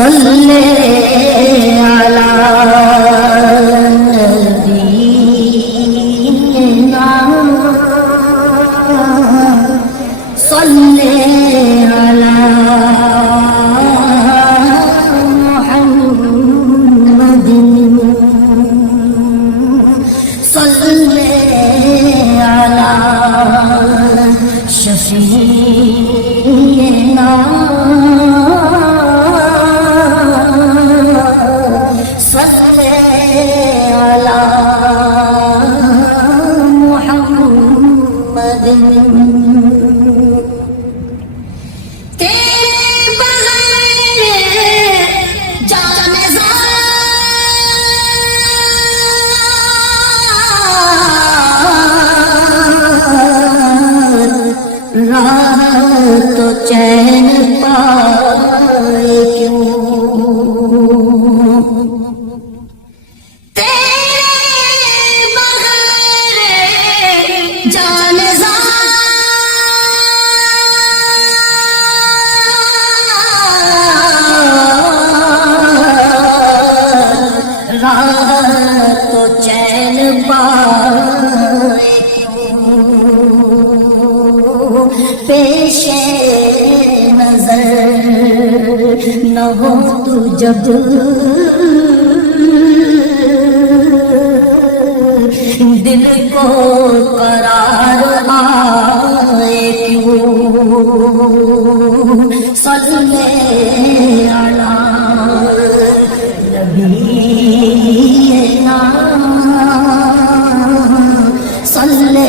صلی علی نبینا صلی علی محمد صلی علی شفیعنا تو چین پائے کیوں تیرے بغیر جان راہ تو چین پائے پیش نظر نہ ہو تو جب دل کو قرار آئے کیوں صلی علی نبینا صلی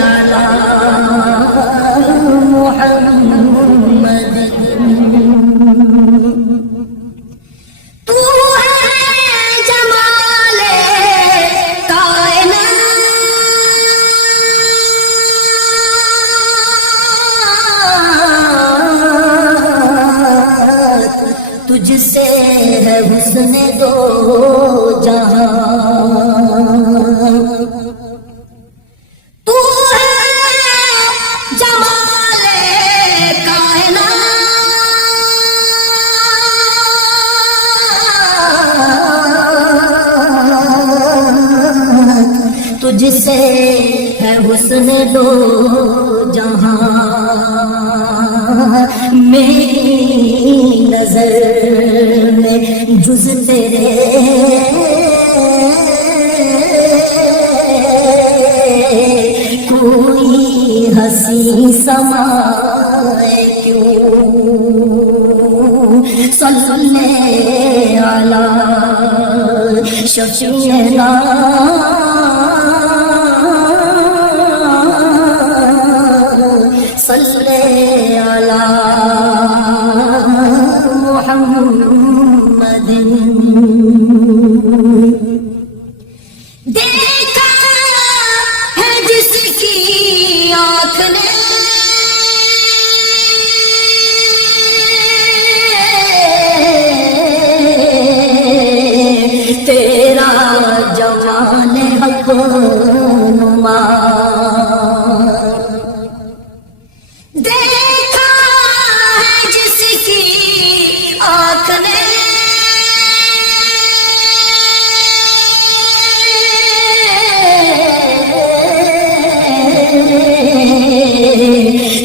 علی محمد تو ہے جمال کائنات تجھ سے ہے حسن دو جہاں تجھ سے ہے حسن دو جہاں میری نظر میں جز تیرے کوئی ہنسی سمائے کیوں صلی علی شفیعنا صلی علی محمد دیکھا ہے جس کی آنکھ نے تیرا جوان حق نما دیکھا ہے جس کی آنکھ نے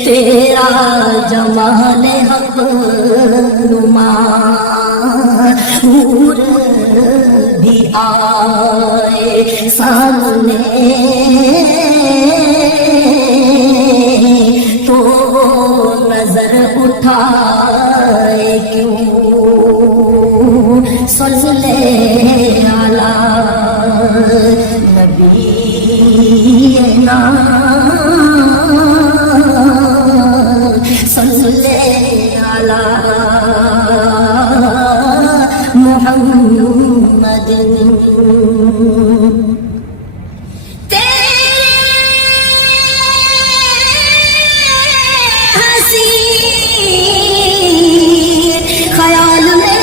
تیرا جمال حق نما حور بھی آئے سامنے تو نظر اٹھائے کیوں صلی علی نبینا صلی علی محمد خیال میں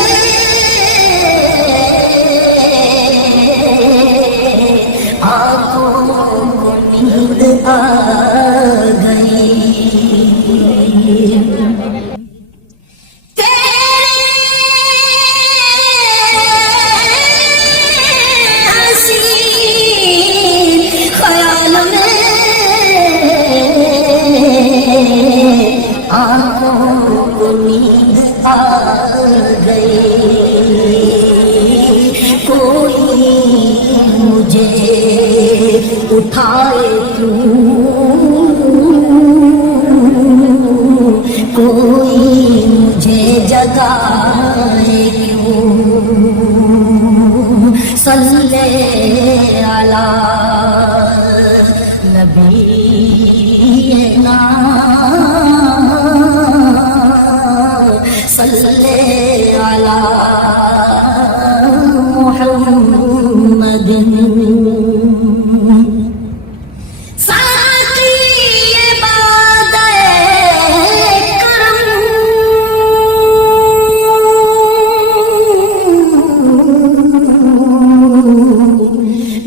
مجھے اٹھائے کیوں، کوئی مجھے جگائے کیوں، صلی علی نبینا صلی علی محمد۔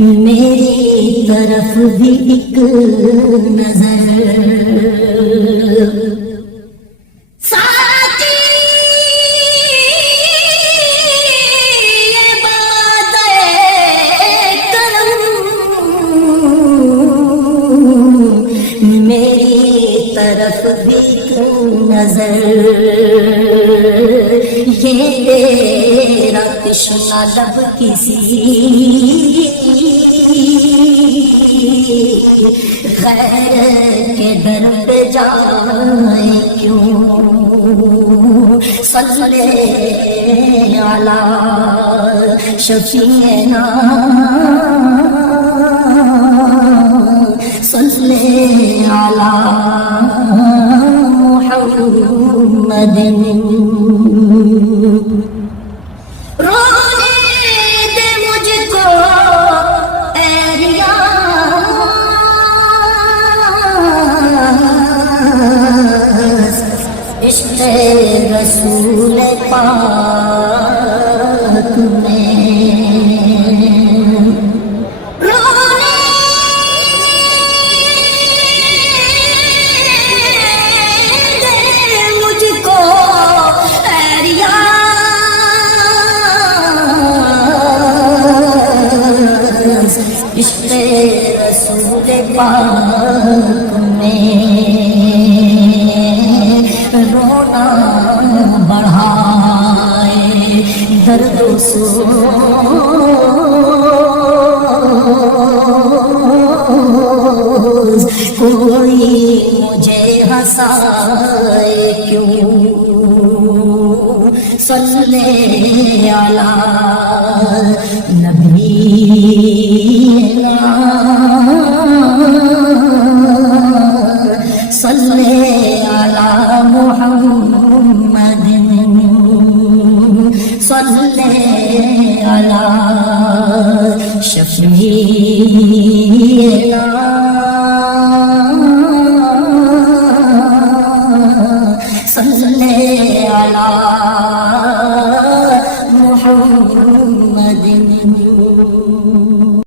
میری طرف بھی ایک نظر، ساتھی یہ بات کرم، میری طرف بھی ایک نظر، یہ تیرا تشنہ لب کسی غیر کے در پہ جائے کیوں، صلی علی شفیعنا صلی علی محمد۔ عشق رسول پاک میں رونے دے مجھ کو اے ریاض، عشق رسول پاک میں رونا بڑھائے درد و سوز، کوئی مجھے ہنسائے کیوں، صلی علی نبینا صلی علی محمد، صلی علی شفیعنا